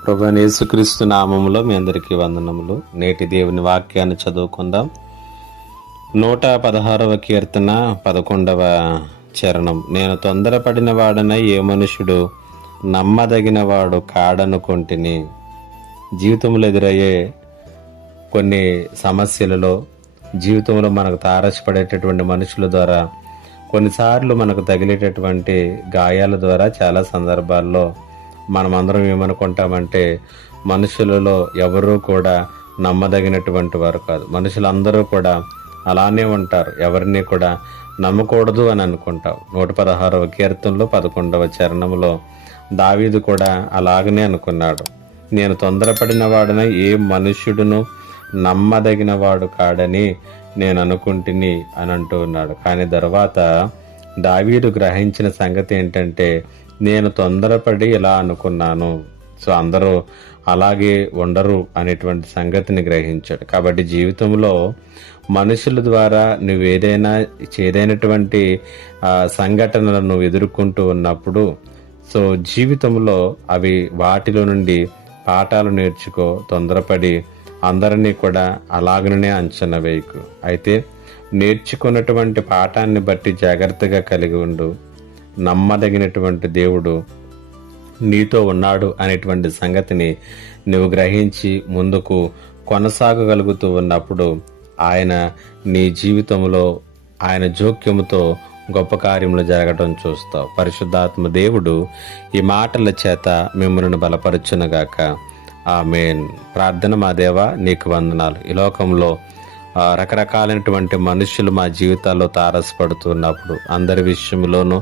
ప్రభువైన యేసుక్రీస్తు నామములో మీ అందరికీ వందనములు. నేటి దేవుని వాక్యాన్ని చదువుకుందాం. 116వ కీర్తన 11వ చరణం. నేను తొందరపడిన వాడనై ఏ మనుషుడు నమ్మదగిన వాడు కాడనుకొంటిని. జీవితంలో ఎదురయ్యే కొన్ని సమస్యలలో, జీవితంలో మనకు తారసపడేటటువంటి మనుషుల ద్వారా, కొన్నిసార్లు మనకు తగిలేటటువంటి గాయాల ద్వారా చాలా సందర్భాల్లో మనమందరం ఏమనుకుంటామంటే మనుషులలో ఎవరూ కూడా నమ్మదగినటువంటి వారు కాదు, మనుషులందరూ కూడా అలానే ఉంటారు, ఎవరిని కూడా నమ్మకూడదు అని అనుకుంటాం. 116వ కీర్తనలో 11వ చరణంలో దావీదు కూడా అలాగనే అనుకున్నాడు. నేను తొందరపడిన వాడన ఏ మనుష్యుడును నమ్మదగిన వాడు కాడని నేను అనుకుంటుని అని అంటూ ఉన్నాడు. కానీ తర్వాత దావీదు గ్రహించిన సంగతి ఏంటంటే, నేను తొందరపడి ఇలా అనుకున్నాను, సో అందరూ అలాగే ఉండరు అనేటువంటి సంగతిని గ్రహించాడు. కాబట్టి జీవితంలో మనుషుల ద్వారా నువ్వు ఏదైనటువంటి సంఘటనలను నువ్వు ఎదుర్కొంటూ ఉన్నప్పుడు, సో జీవితంలో అవి వాటిలో నుండి పాఠాలు నేర్చుకో. తొందరపడి అందరినీ కూడా అలాగనే అంచనా వేయకు. అయితే నేర్చుకున్నటువంటి పాఠాన్ని బట్టి జాగ్రత్తగా కలిగి ఉండు. నమ్మదగినటువంటి దేవుడు నీతో ఉన్నాడు అనేటువంటి సంగతిని నువ్వు గ్రహించి ముందుకు కొనసాగగలుగుతూ ఉన్నప్పుడు ఆయన నీ జీవితంలో ఆయన జోక్యముతో గొప్ప కార్యములు జరగడం చూస్తావు. పరిశుద్ధాత్మ దేవుడు ఈ మాటల చేత మిమ్మల్ని బలపరచునుగాక. ఆమేన్. ప్రార్థన. మా దేవా, నీకు వందనాలు. ఈ లోకంలో రకరకాలైనటువంటి మనుషులు మా జీవితాల్లో తారసపడుతున్నప్పుడు అందరి విషయంలోనూ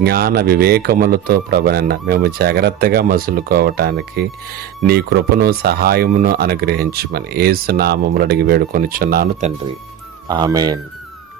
జ్ఞాన వివేకములతో ప్రభువైన మేము జాగ్రత్తగా మసులుకోవటానికి నీ కృపను సహాయమును అనుగ్రహించమని యేసు నామములో అడిగి వేడుకొనిచున్నాను తండ్రి. ఆమేన్.